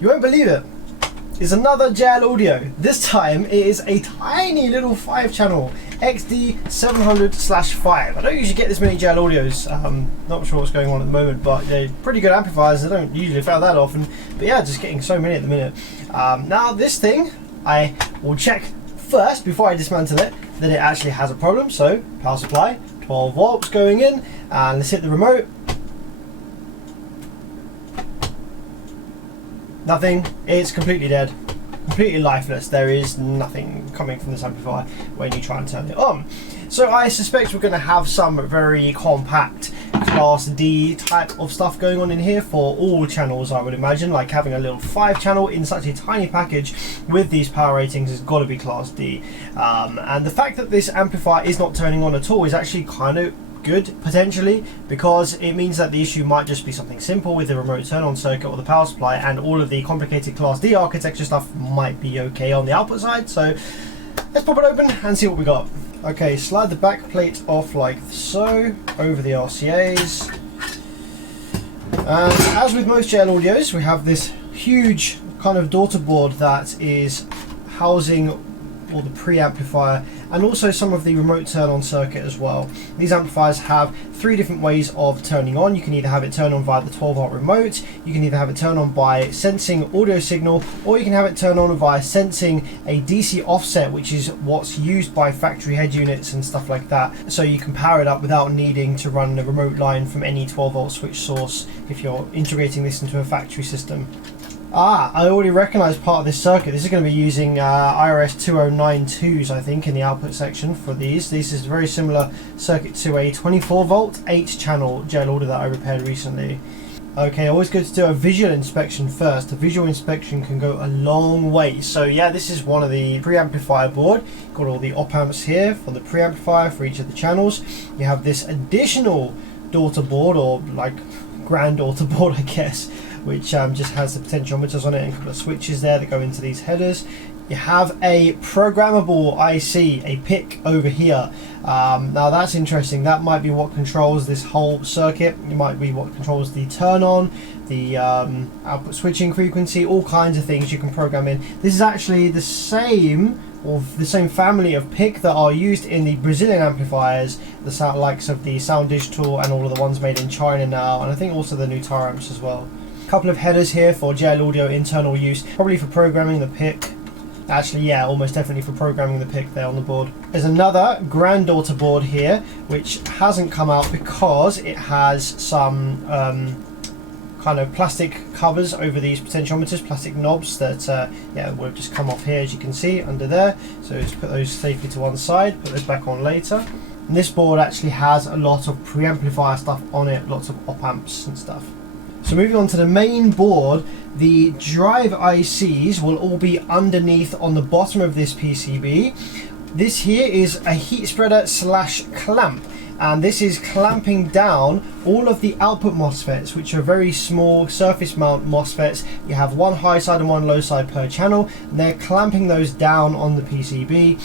You won't believe it. It's another JL Audio. This time it is a tiny little 5-channel XD700/5. I don't usually get this many JL Audios. Not sure what's going on at the moment, but they're pretty good amplifiers. I don't usually fail that often. But yeah, just getting so many at the minute. Now this thing, I will check first before I dismantle it that it actually has a problem. So power supply, 12 volts going in, and let's hit the remote. Nothing. It's completely dead, completely lifeless. There is nothing coming from this amplifier when you try and turn it on. So I suspect we're going to have some very compact Class D type of stuff going on in here for all channels, I would imagine. Like having a little 5-channel in such a tiny package with these power ratings has got to be Class D. And the fact that this amplifier is not turning on at all is actually kind of good, potentially, because it means that the issue might just be something simple with the remote turn on circuit or the power supply, and all of the complicated Class D architecture stuff might be okay on the output side. So let's pop it open and see what we got. Okay, slide the back plate off like so over the RCAs, and as with most JL Audios, we have this huge kind of daughter board that is housing all the preamplifier and also some of the remote turn on circuit as well. These amplifiers have 3 different ways of turning on. You can either have it turn on via the 12-volt remote, you can either have it turn on by sensing audio signal, or you can have it turn on via sensing a DC offset, which is what's used by factory head units and stuff like that. So you can power it up without needing to run a remote line from any 12-volt switch source if you're integrating this into a factory system. I already recognise part of this circuit. This is going to be using IRS 2092s, I think, in the output section for these. This is very similar circuit to a 24-volt 8-channel JL Audio that I repaired recently. Okay, always good to do a visual inspection first. A visual inspection can go a long way. So yeah, this is one of the preamplifier board. Got all the op amps here for the preamplifier for each of the channels. You have this additional daughter board, or like granddaughter board, I guess, which just has the potentiometers on it and a couple of switches there that go into these headers. You have a programmable IC, a PIC over here. Now that's interesting. That might be what controls this whole circuit. It might be what controls the turn on, the output switching frequency, all kinds of things you can program in. This is actually the same, or the same family of PIC that are used in the Brazilian amplifiers, the likes of the Sound Digital and all of the ones made in China now, and I think also the new Tar amps as well. Couple of headers here for JL Audio internal use, probably for programming the PIC. Actually, yeah, almost definitely for programming the PIC there on the board. There's another granddaughter board here, which hasn't come out because it has some kind of plastic covers over these potentiometers, plastic knobs that yeah, will just come off here, as you can see under there. So just put those safely to one side, put those back on later. And this board actually has a lot of preamplifier stuff on it, lots of op amps and stuff. So moving on to the main board, the drive ICs will all be underneath on the bottom of this PCB. This here is a heat spreader slash clamp, and this is clamping down all of the output MOSFETs, which are very small surface mount MOSFETs. You have one high side and one low side per channel, and they're clamping those down on the PCB,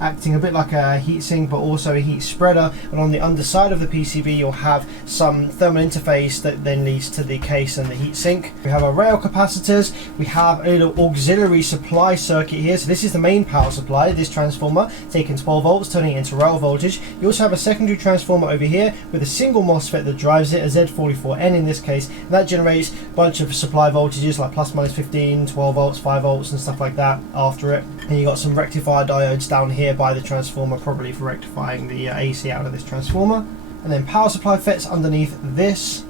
acting a bit like a heatsink but also a heat spreader. And on the underside of the PCB you'll have some thermal interface that then leads to the case and the heatsink. We have our rail capacitors, we have a little auxiliary supply circuit here. So this is the main power supply, this transformer taking 12 volts turning it into rail voltage. You also have a secondary transformer over here with a single MOSFET that drives it, a Z44N in this case, and that generates a bunch of supply voltages like plus minus 15, 12 volts, 5 volts and stuff like that after it. And you got some rectifier diodes down here by the transformer, probably for rectifying the AC out of this transformer. And then power supply FETs underneath this,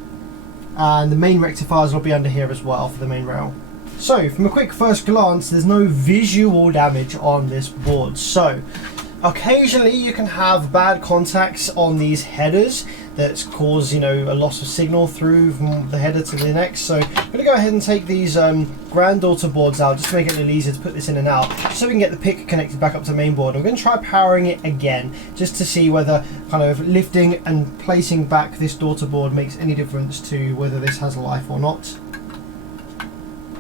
and the main rectifiers will be under here as well for the main rail. So from a quick first glance, there's no visual damage on this board. So occasionally you can have bad contacts on these headers that cause, you know, a loss of signal through from the header to the next. So I'm going to go ahead and take these granddaughter boards out just to make it a little easier to put this in and out, just so we can get the PIC connected back up to the main board. I'm going to try powering it again just to see whether kind of lifting and placing back this daughter board makes any difference to whether this has life or not.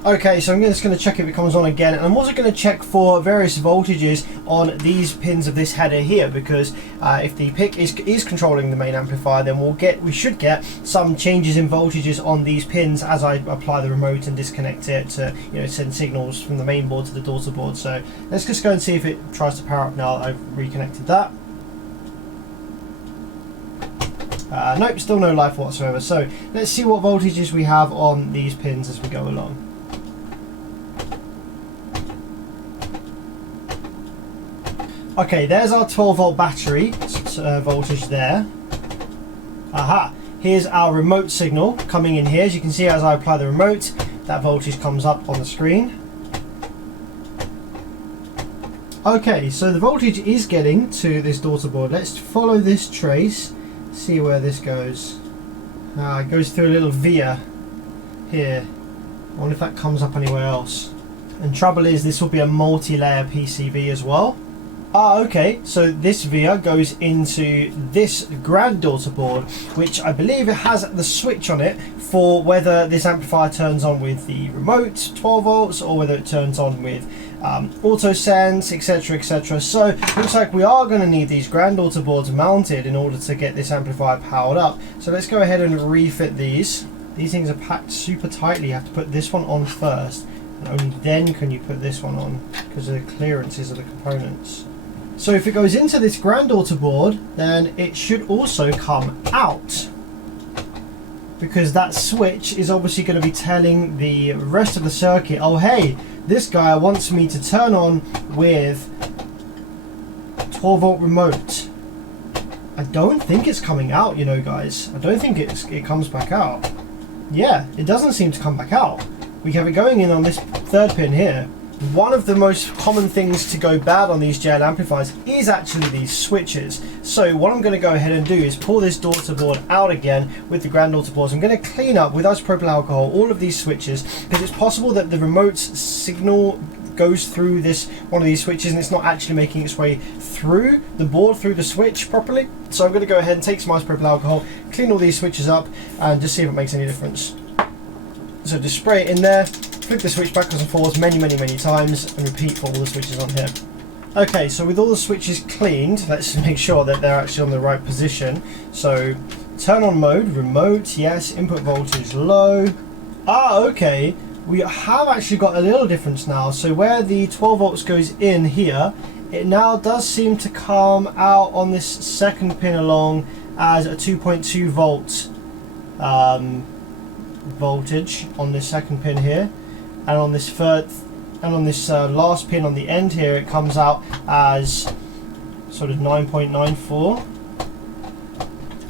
Okay, so I'm just going to check if it comes on again, and I'm also going to check for various voltages on these pins of this header here, because if the PIC is controlling the main amplifier, then we should get some changes in voltages on these pins as I apply the remote and disconnect it to, you know, send signals from the main board to the daughter board. So let's just go and see if it tries to power up now that I've reconnected that. Nope, still no life whatsoever. So let's see what voltages we have on these pins as we go along. Okay, there's our 12 volt battery voltage there. Aha, here's our remote signal coming in here. As you can see, as I apply the remote, that voltage comes up on the screen. Okay, so the voltage is getting to this daughter board. Let's follow this trace, see where this goes. It goes through a little via here. I wonder if that comes up anywhere else. And trouble is, this will be a multi-layer PCB as well. Okay, so this via goes into this granddaughter board, which I believe it has the switch on it for whether this amplifier turns on with the remote 12 volts or whether it turns on with auto sense, etc, etc. So looks like we are going to need these granddaughter boards mounted in order to get this amplifier powered up. So let's go ahead and refit these. These things are packed super tightly. You have to put this one on first, and only then can you put this one on because of the clearances of the components. So if it goes into this granddaughter board, then it should also come out, because that switch is obviously going to be telling the rest of the circuit, oh hey, this guy wants me to turn on with 12 volt remote. I don't think it's coming out, you know, guys. I don't think it comes back out. Yeah, it doesn't seem to come back out. We have it going in on this third pin here. One of the most common things to go bad on these JL amplifiers is actually these switches. So what I'm going to go ahead and do is pull this daughter board out again with the granddaughter boards. I'm going to clean up with isopropyl alcohol all of these switches, because it's possible that the remote signal goes through one of these switches and it's not actually making its way through the board, through the switch properly. So I'm going to go ahead and take some isopropyl alcohol, clean all these switches up, and just see if it makes any difference. So just spray it in there, flick the switch backwards and forwards many times, and repeat for all the switches on here. Okay, so with all the switches cleaned, let's make sure that they're actually on the right position. So turn on mode, remote, yes, input voltage low. Okay, we have actually got a little difference now. So where the 12 volts goes in here, it now does seem to come out on this second pin along as a 2.2 volt voltage on this second pin here, and on this last pin on the end here, it comes out as sort of 9.94.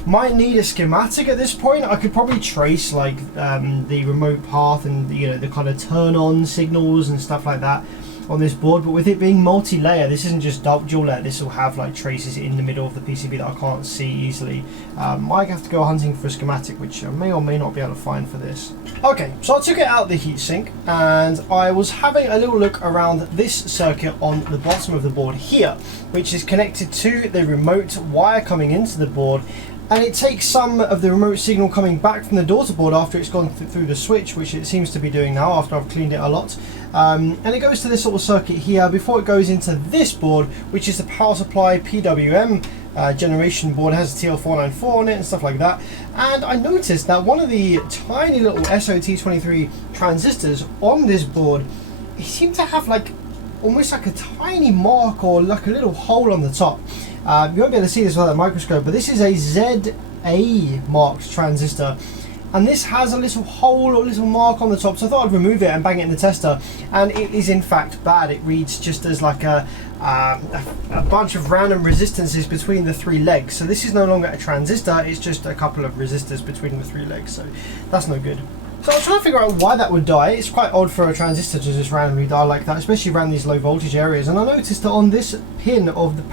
Might need a schematic at this point. I could probably trace like the remote path and the kind of turn on signals and stuff like that on this board, but with it being multi-layer, this isn't just dual layer. This will have like traces in the middle of the PCB that I can't see easily. Might have to go hunting for a schematic, which I may or may not be able to find for this. Okay, so I took it out of the heatsink and I was having a little look around this circuit on the bottom of the board here, which is connected to the remote wire coming into the board. And it takes some of the remote signal coming back from the daughter board after it's gone through the switch, which it seems to be doing now after I've cleaned it a lot. And it goes to this little circuit here before it goes into this board, which is the power supply PWM generation board. It has a TL494 on it and stuff like that. And I noticed that one of the tiny little SOT23 transistors on this board, it seemed to have like almost like a tiny mark or like a little hole on the top. You won't be able to see this without a microscope, but this is a ZA marked transistor, and this has a little hole or little mark on the top, so I thought I'd remove it and bang it in the tester, and it is in fact bad. It reads just as like a bunch of random resistances between the three legs. So this is no longer a transistor, it's just a couple of resistors between the three legs, so that's no good. So I was trying to figure out why that would die. It's quite odd for a transistor to just randomly die like that, especially around these low voltage areas. And I noticed that on this pin of the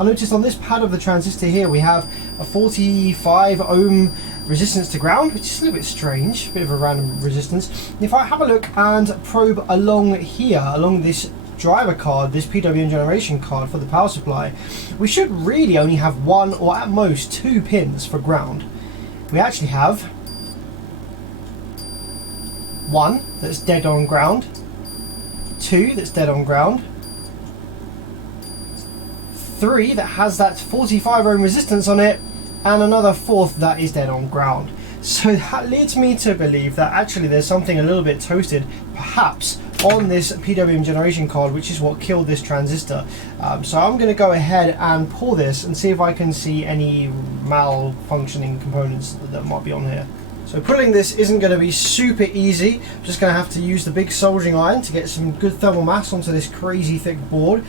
on this pad of the transistor here, we have a 45 ohm resistance to ground, which is a little bit strange, a bit of a random resistance. If I have a look and probe along here, along this driver card, this PWM generation card for the power supply, we should really only have one or at most two pins for ground. We actually have 1 that's dead on ground, 2 that's dead on ground, 3 that has that 45 ohm resistance on it, and another 4th that is dead on ground. So that leads me to believe that actually there's something a little bit toasted, perhaps, on this PWM generation card, which is what killed this transistor. So I'm going to go ahead and pull this and see if I can see any malfunctioning components that might be on here. So pulling this isn't going to be super easy. I'm just going to have to use the big soldering iron to get some good thermal mass onto this crazy thick board.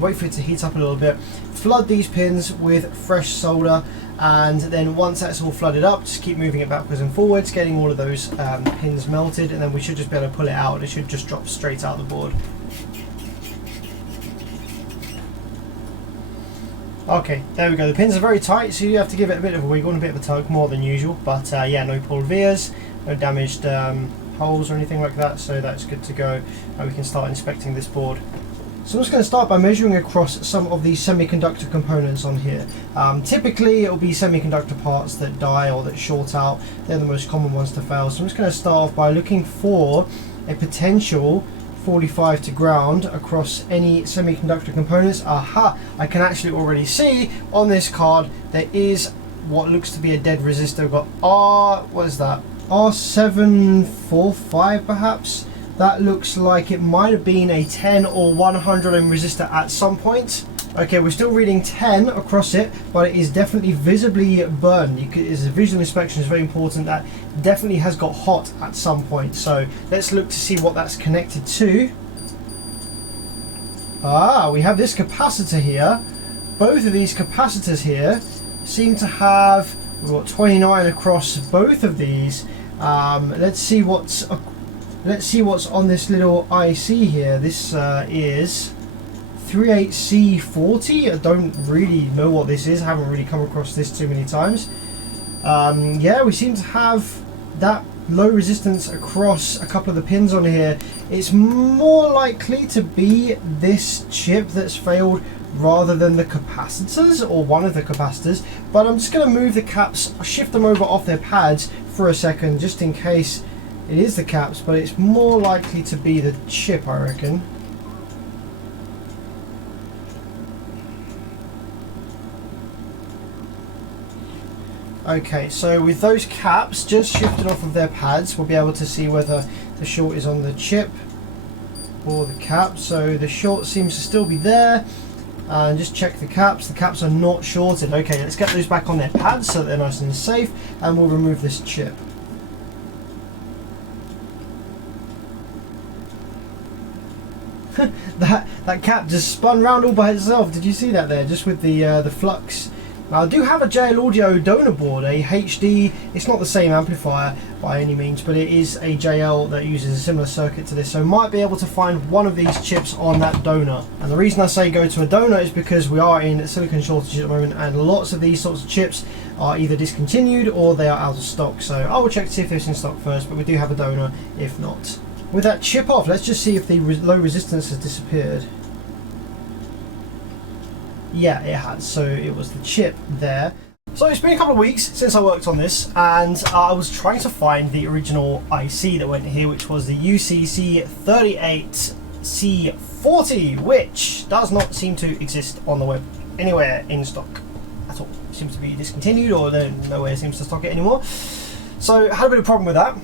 Wait for it to heat up a little bit. Flood these pins with fresh solder, and then once that's all flooded up, just keep moving it backwards and forwards, getting all of those pins melted, and then we should just be able to pull it out. It should just drop straight out the board. Okay, there we go. The pins are very tight, so you have to give it a bit of a wiggle and a bit of a tug, more than usual. But yeah, no pulled vias, no damaged holes or anything like that, so that's good to go. And we can start inspecting this board. So I'm just going to start by measuring across some of the semiconductor components on here. Typically it will be semiconductor parts that die or that short out. They're the most common ones to fail. So I'm just going to start off by looking for a potential 45 to ground across any semiconductor components. Aha! I can actually already see on this card there is what looks to be a dead resistor. We've got what is that? R745 perhaps? That looks like it might have been a 10 or 100 ohm resistor at some point. Okay, we're still reading 10 across it, but it is definitely visibly burned. Visual inspection is very important. That definitely has got hot at some point. So let's look to see what that's connected to. We have this capacitor here. Both of these capacitors here seem to have, we've got 29 across both of these. Let's see what's on this little IC here. This is 38C40. I don't really know what this is. I haven't really come across this too many times. Yeah, we seem to have that low resistance across a couple of the pins on here. It's more likely to be this chip that's failed rather than the capacitors, or one of the capacitors. But I'm just going to move the caps, shift them over off their pads for a second, just in case it is the caps, but it's more likely to be the chip, I reckon. Okay, so with those caps just shifted off of their pads, we'll be able to see whether the short is on the chip or the cap. So the short seems to still be there. And just check the caps. The caps are not shorted. Okay, let's get those back on their pads so that they're nice and safe, and we'll remove this chip. that cap just spun round all by itself. Did you see that there? Just with the flux. Now I do have a JL Audio donor board, a HD. It's not the same amplifier by any means, but it is a JL that uses a similar circuit to this, so might be able to find one of these chips on that donor. And the reason I say go to a donor is because we are in silicon shortage at the moment, and lots of these sorts of chips are either discontinued or they are out of stock. So I will check to see if they're in stock first, but we do have a donor if not. With that chip off, let's just see if the low resistance has disappeared. Yeah, it has. So it was the chip there. So it's been a couple of weeks since I worked on this, and I was trying to find the original IC that went here, which was the UCC38C40, which does not seem to exist on the web anywhere in stock at all. It seems to be discontinued, or nowhere seems to stock it anymore. So I had a bit of a problem with that.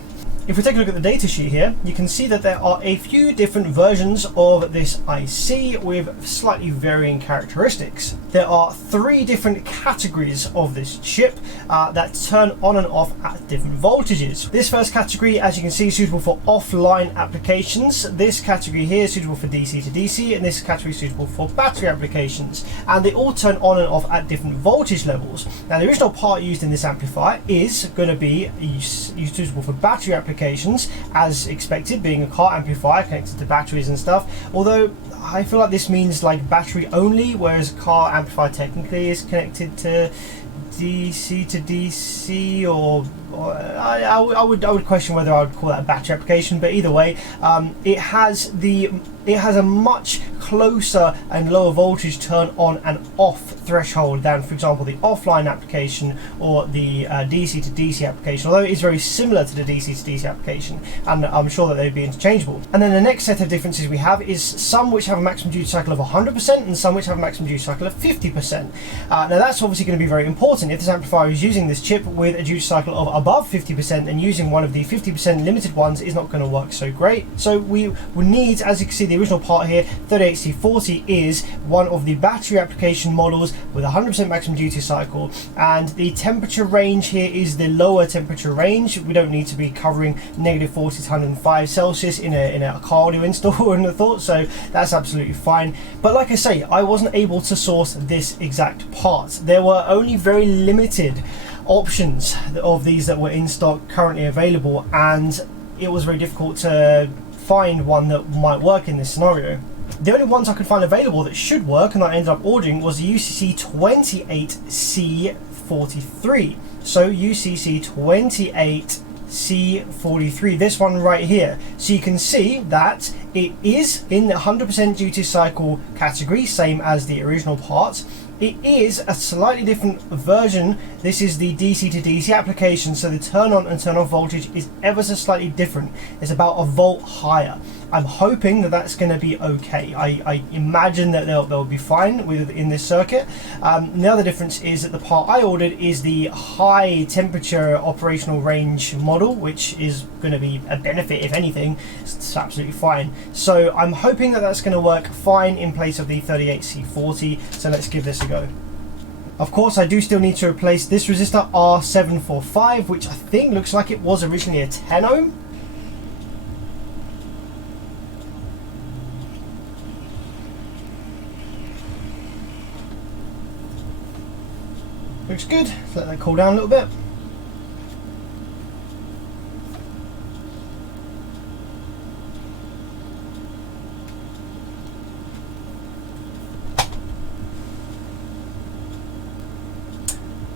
If we take a look at the data sheet here, you can see that there are a few different versions of this IC with slightly varying characteristics. There are 3 different categories of this chip that turn on and off at different voltages. This first category, as you can see, is suitable for offline applications. This category here is suitable for DC to DC, and this category is suitable for battery applications. And they all turn on and off at different voltage levels. Now, the original part used in this amplifier is going to be suitable for battery applications, as expected, being a car amplifier connected to batteries and stuff. Although I feel like this means like battery only, whereas a car amplifier technically is connected to DC to DC, or I would question whether I would call that a battery application. But either way, it has a much closer and lower voltage turn on and off threshold than, for example, the offline application or the DC to DC application, although it is very similar to the DC to DC application, and I'm sure that they'd be interchangeable. And then the next set of differences we have is some which have a maximum duty cycle of 100% and some which have a maximum duty cycle of 50%. Now that's obviously going to be very important. If this amplifier is using this chip with a duty cycle of above 50%, then using one of the 50% limited ones is not going to work so great. So we will need, as you can see, the original part here, 38C40 is one of the battery application models with 100% maximum duty cycle, and the temperature range here is the lower temperature range. We don't need to be covering -40 to 105 Celsius in a car audio install and a thought, so that's absolutely fine. But like I say, I wasn't able to source this exact part. There were only very limited options of these that were in stock currently available, and it was very difficult to find one that might work in this scenario. The only ones I could find available that should work and I ended up ordering was the UCC28C43. So UCC28C43, this one right here. So you can see that it is in the 100% duty cycle category, same as the original parts. It is a slightly different version. This is the DC to DC application, so the turn on and turn off voltage is ever so slightly different. It's about a volt higher. I'm hoping that that's going to be okay. I imagine that they'll be fine in this circuit. The other difference is that the part I ordered is the high temperature operational range model, which is going to be a benefit if anything. It's absolutely fine. So I'm hoping that that's going to work fine in place of the 38C40. So let's give this a go. Of course, I do still need to replace this resistor R745, which I think looks like it was originally a 10 ohm. Looks good. Let that cool down a little bit.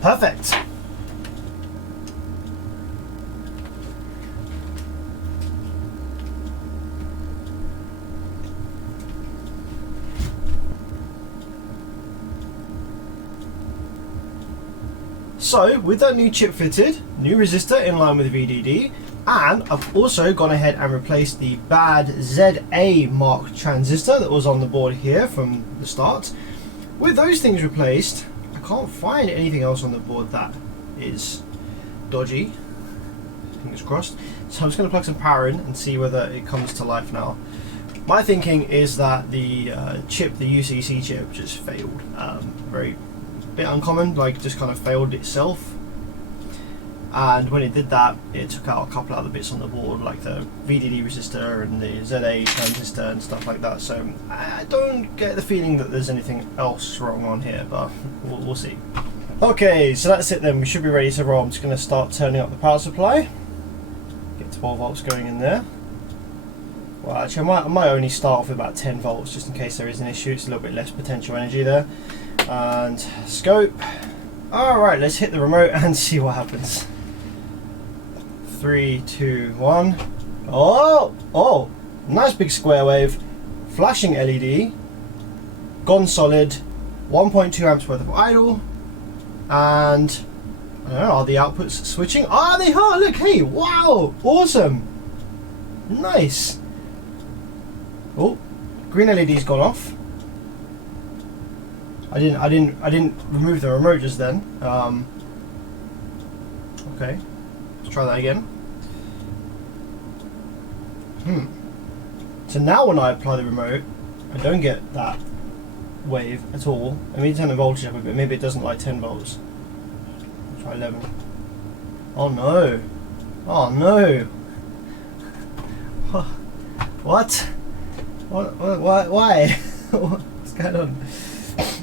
Perfect. So with that new chip fitted, new resistor in line with VDD, and I've also gone ahead and replaced the bad ZA mark transistor that was on the board here from the start. With those things replaced, I can't find anything else on the board that is dodgy, fingers crossed. So I'm just going to plug some power in and see whether it comes to life now. My thinking is that the chip, the UCC chip, just failed. Very bit uncommon, like just kind of failed itself, and when it did that, it took out a couple of other bits on the board, like the VDD resistor and the ZA transistor and stuff like that. So I don't get the feeling that there's anything else wrong on here, but we'll see. Okay, so that's it then. We should be ready to roll. I'm just going to start turning up the power supply, get 12 volts going in there. Well, actually I might only start off with about 10 volts just in case there is an issue. It's a little bit less potential energy there. And scope. Alright, let's hit the remote and see what happens. 3, 2, 1. Oh, nice big square wave, flashing LED, gone solid, 1.2 amps worth of idle, and I don't know, are the outputs switching? Ah, they are, look, hey, wow, awesome, nice. Oh, green LED's gone off. I didn't remove the remote just then. Okay, let's try that again. So now when I apply the remote, I don't get that wave at all. I need to turn the voltage up a bit. Maybe it doesn't like 10 volts. I'll try 11. Oh no! Oh no! What? What? Why? What's going on?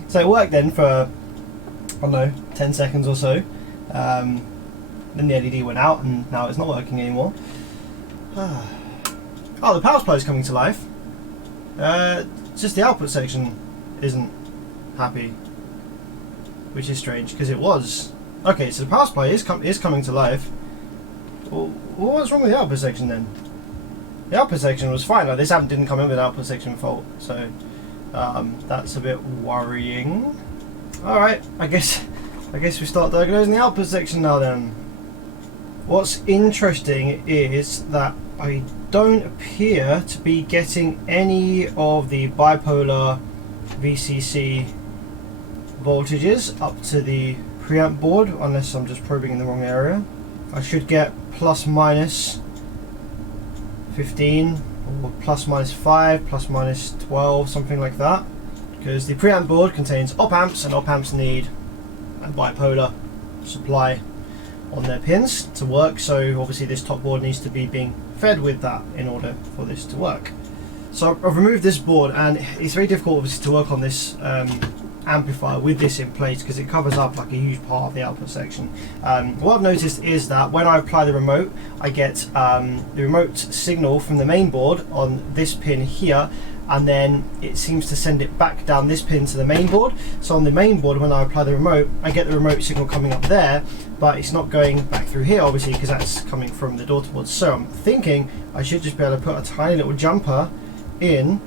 So it worked then for, I don't know, 10 seconds or so. Then the LED went out and now it's not working anymore. Oh, the power supply is coming to life. Just the output section isn't happy, which is strange because it was. Okay, so the power supply is coming to life. Well, what's wrong with the output section then? The output section was fine. Like this amp didn't come in with an output section fault, so That's a bit worrying. Alright, I guess we start diagnosing the output section now then. What's interesting is that I don't appear to be getting any of the bipolar VCC voltages up to the preamp board, unless I'm just probing in the wrong area. I should get plus minus 15 or plus minus 5, plus minus 12, something like that, because the preamp board contains op amps, and op amps need a bipolar supply on their pins to work, so obviously this top board needs to be being fed with that in order for this to work. So I've removed this board, and it's very difficult obviously to work on this amplifier with this in place because it covers up like a huge part of the output section. What I've noticed is that when I apply the remote, I get the remote signal from the main board on this pin here, and then it seems to send it back down this pin to the main board. So on the main board, when I apply the remote, I get the remote signal coming up there, but it's not going back through here obviously because that's coming from the daughter board. So I'm thinking I should just be able to put a tiny little jumper in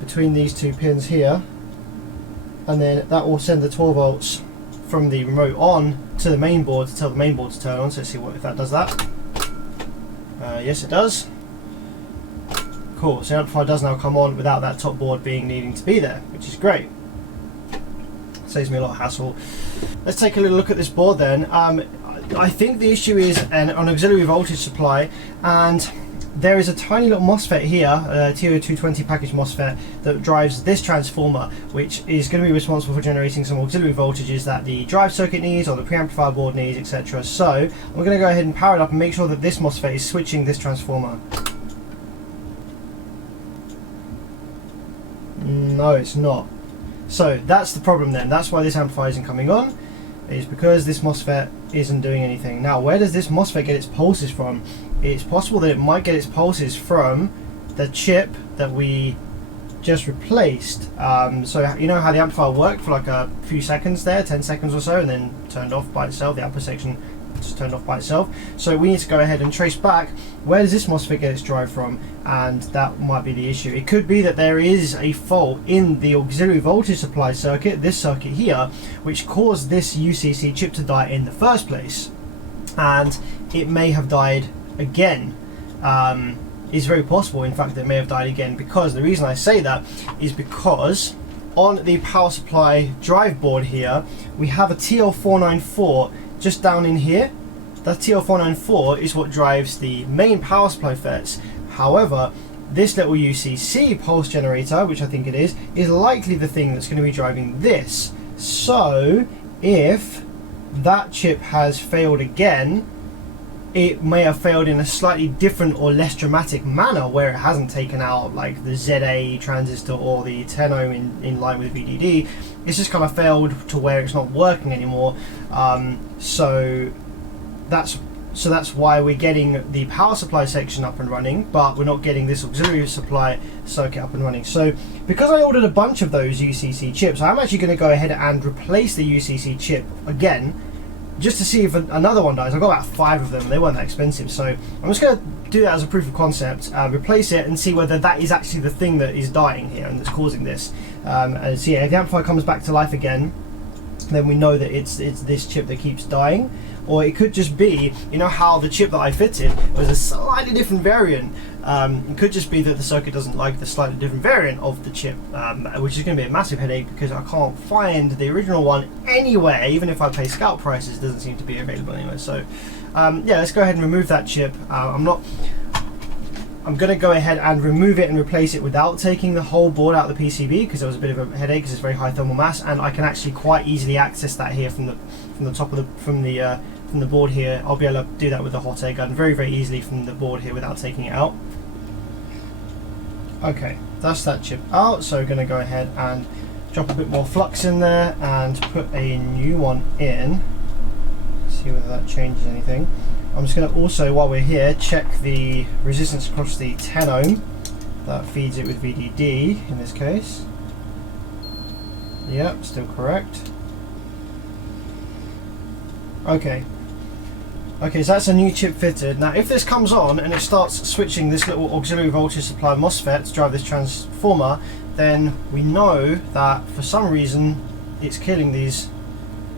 between these two pins here, and then that will send the 12 volts from the remote on to the main board to tell the main board to turn on. So let's see if that does that. Yes, it does. Cool, so the amplifier does now come on without that top board needing to be there, which is great. Saves me a lot of hassle. Let's take a little look at this board then. I think the issue is an auxiliary voltage supply, and there is a tiny little MOSFET here, a TO220 package MOSFET, that drives this transformer, which is going to be responsible for generating some auxiliary voltages that the drive circuit needs or the preamplifier board needs, etc. So I'm going to go ahead and power it up and make sure that this MOSFET is switching this transformer. No, it's not. So that's the problem then. That's why this amplifier isn't coming on, is because this MOSFET isn't doing anything. Now, where does this MOSFET get its pulses from? It's possible that it might get its pulses from the chip that we just replaced. So you know how the amplifier worked for like a few seconds there, 10 seconds or so, and then turned off by itself. The output section just turned off by itself. So we need to go ahead and trace back, where does this MOSFET get its drive from? And that might be the issue. It could be that there is a fault in the auxiliary voltage supply circuit, this circuit here, which caused this UCC chip to die in the first place, and it may have died again. It's very possible, in fact, that it may have died again, because the reason I say that is because on the power supply drive board here, we have a TL494 just down in here. That TL494 is what drives the main power supply FETs. However, this little UCC pulse generator, which I think it is likely the thing that's going to be driving this. So if that chip has failed again, it may have failed in a slightly different or less dramatic manner, where it hasn't taken out like the ZA transistor or the 10 ohm in line with VDD. It's just kind of failed to where it's not working anymore. So that's why we're getting the power supply section up and running, but we're not getting this auxiliary supply circuit up and running. So because I ordered a bunch of those UCC chips, I'm actually going to go ahead and replace the UCC chip again, just to see if another one dies. I've got about 5 of them, and they weren't that expensive, so I'm just going to do that as a proof of concept, replace it and see whether that is actually the thing that is dying here and that's causing this. And see, if the amplifier comes back to life again, then we know that it's this chip that keeps dying. Or it could just be, you know how the chip that I fitted was a slightly different variant. It could just be that the circuit doesn't like the slightly different variant of the chip, which is going to be a massive headache because I can't find the original one anywhere. Even if I pay scout prices, it doesn't seem to be available anywhere. So yeah, let's go ahead and remove that chip. I'm going to go ahead and remove it and replace it without taking the whole board out of the PCB, because there was a bit of a headache because it's very high thermal mass, and I can actually quite easily access that here from the top of the board here. I'll be able to do that with the hot air gun very, very easily from the board here without taking it out. Okay, that's that chip out, so we're going to go ahead and drop a bit more flux in there and put a new one in. See whether that changes anything. I'm just going to also, while we're here, check the resistance across the 10 ohm that feeds it with VDD in this case. Yep, still correct. Okay, so that's a new chip fitted. Now if this comes on and it starts switching this little auxiliary voltage supply MOSFET to drive this transformer, then we know that for some reason it's killing these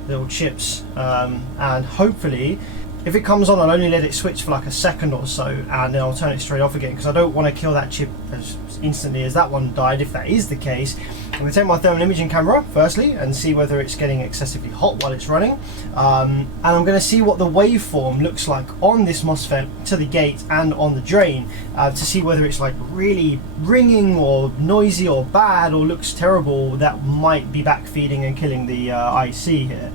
little chips, and hopefully if it comes on, I'll only let it switch for like a second or so, and then I'll turn it straight off again, because I don't want to kill that chip as instantly as that one died. If that is the case, I'm going to take my thermal imaging camera firstly and see whether it's getting excessively hot while it's running, and I'm going to see what the waveform looks like on this MOSFET to the gate and on the drain, to see whether it's like really ringing or noisy or bad or looks terrible. That might be backfeeding and killing the IC here.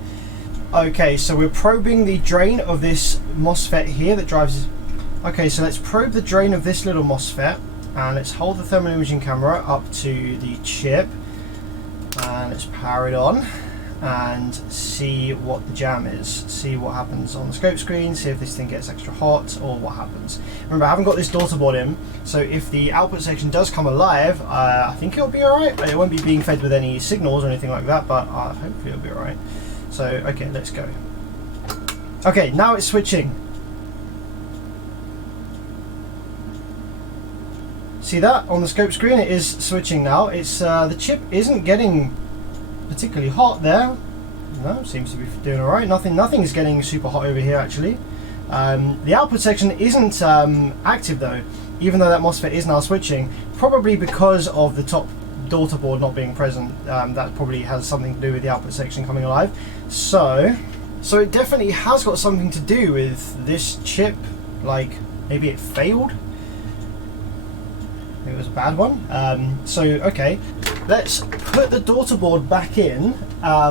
Okay, so we're probing the drain of this MOSFET here that drives. Okay, so let's probe the drain of this little MOSFET, and let's hold the thermal imaging camera up to the chip, and let's power it on and see what the jam is, see what happens on the scope screen, see if this thing gets extra hot or what happens. Remember, I haven't got this daughter board in, so if the output section does come alive, I think it'll be alright. It won't be being fed with any signals or anything like that, but hopefully it'll be alright. So, okay, let's go. Okay, now it's switching. See that on the scope screen? It is switching now. It's the chip isn't getting particularly hot there. No, seems to be doing all right. Nothing's getting super hot over here actually. The output section isn't active though, even though that MOSFET is now switching. Probably because of the top daughter board not being present. That probably has something to do with the output section coming alive. So it definitely has got something to do with this chip. Like maybe it failed. It was a bad one. So okay, let's put the daughter board back in,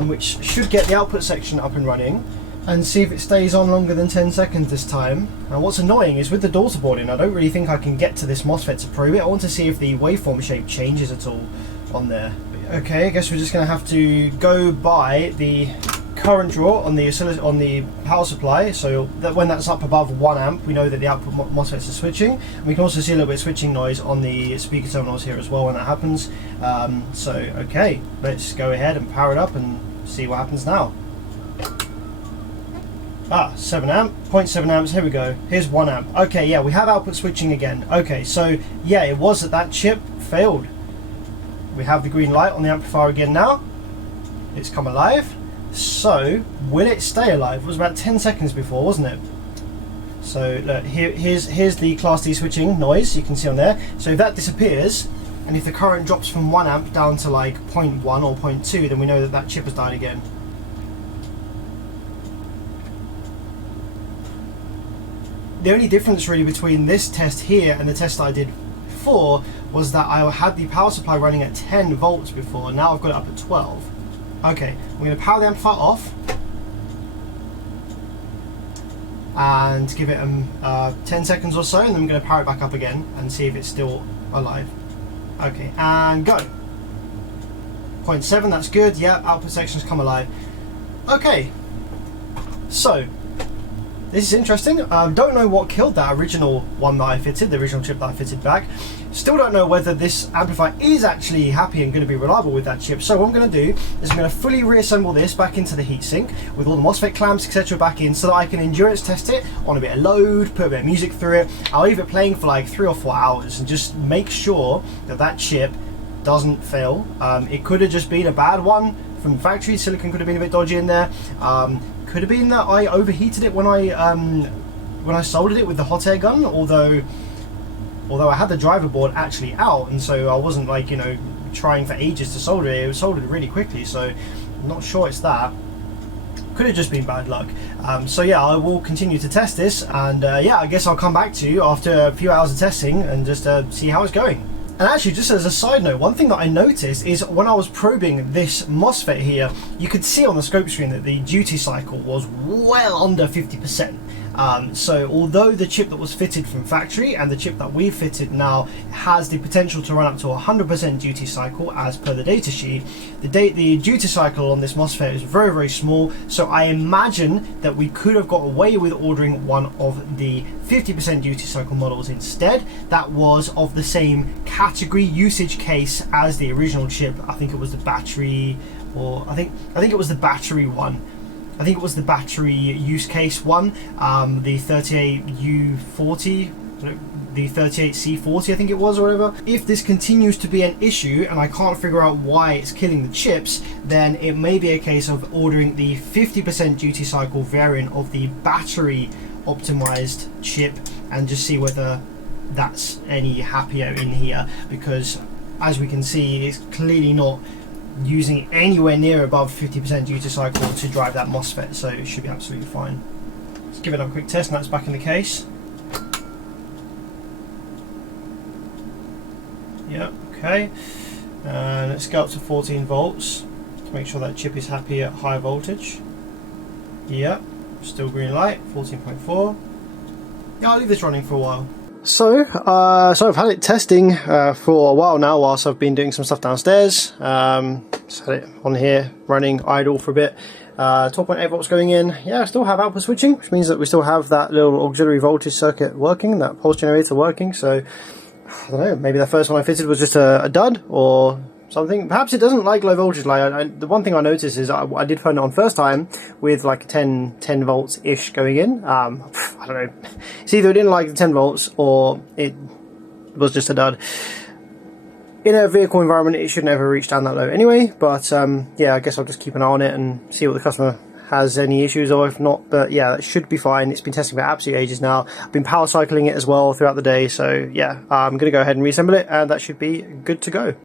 which should get the output section up and running, and see if it stays on longer than 10 seconds this time. Now what's annoying is with the daughter board in, I don't really think I can get to this MOSFET to probe it. I want to see if the waveform shape changes at all on there. Okay, I guess we're just going to have to go by the current draw on the power supply, so that when that's up above 1 amp we know that the output MOSFETs are switching, and we can also see a little bit of switching noise on the speaker terminals here as well when that happens. So okay, let's go ahead and power it up and see what happens now. 7 amp, 0.7 amps, here we go, here's 1 amp. Okay, yeah, we have output switching again. Okay, so yeah, it was that chip failed. We have the green light on the amplifier again now. It's come alive. So, will it stay alive? It was about 10 seconds before, wasn't it? So, look, here's the Class D switching noise, you can see on there. So if that disappears, and if the current drops from 1 amp down to like 0.1 or 0.2, then we know that that chip has died again. The only difference really between this test here and the test I did before was that I had the power supply running at 10 volts before, now I've got it up at 12. Okay, I'm going to power the amplifier off and give it 10 seconds or so, and then I'm going to power it back up again and see if it's still alive. Okay, and go. 0.7, that's good. Yeah, output section's come alive. Okay, so this is interesting. Don't know what killed that original one that I fitted, the original chip that I fitted back. Still don't know whether this amplifier is actually happy and going to be reliable with that chip. So what I'm going to do is I'm going to fully reassemble this back into the heatsink with all the MOSFET clamps, etc. back in, so that I can endurance test it on a bit of load, put a bit of music through it. I'll leave it playing for like 3 or 4 hours and just make sure that that chip doesn't fail. It could have just been a bad one from the factory. Silicon could have been a bit dodgy in there. Could have been that I overheated it when I soldered it with the hot air gun, although I had the driver board actually out, and so I wasn't like, you know, trying for ages to solder it. It was soldered really quickly, so I'm not sure it's that. Could have just been bad luck. So yeah, I will continue to test this, and yeah, I guess I'll come back to you after a few hours of testing and just see how it's going. And actually, just as a side note, one thing that I noticed is when I was probing this MOSFET here, you could see on the scope screen that the duty cycle was well under 50%. So although the chip that was fitted from factory and the chip that we fitted now has the potential to run up to 100% duty cycle as per the datasheet, the duty cycle on this MOSFET is very, very small. So I imagine that we could have got away with ordering one of the 50% duty cycle models instead. That was of the same category usage case as the original chip. I think it was the battery, or I think it was the battery one. I think it was the battery use case one, the 38U40, the 38C40 I think it was, or whatever. If this continues to be an issue and I can't figure out why it's killing the chips, then it may be a case of ordering the 50% duty cycle variant of the battery optimized chip and just see whether that's any happier in here, because as we can see, it's clearly not using anywhere near above 50% duty cycle to drive that MOSFET, so it should be absolutely fine. Let's give it a quick test, and that's back in the case. Yep, okay. And let's go up to 14 volts to make sure that chip is happy at high voltage. Yep, still green light, 14.4. Yeah, I'll leave this running for a while. So I've had it testing for a while now, whilst I've been doing some stuff downstairs. Just had it on here running idle for a bit. 12.8 volts going in. Yeah, I still have output switching, which means that we still have that little auxiliary voltage circuit working, that pulse generator working. So I don't know, maybe the first one I fitted was just a dud or something. Perhaps it doesn't like low voltage. Like the one thing I noticed is I did phone it on first time with like 10 volts ish going in. I don't know, it's either it didn't like the 10 volts or it was just a dud. In a vehicle environment it should never reach down that low anyway, but yeah, I guess I'll just keep an eye on it and see what the customer has any issues, or if not. But yeah, it should be fine. It's been testing for absolute ages now. I've been power cycling it as well throughout the day, so yeah, I'm gonna go ahead and reassemble it and that should be good to go.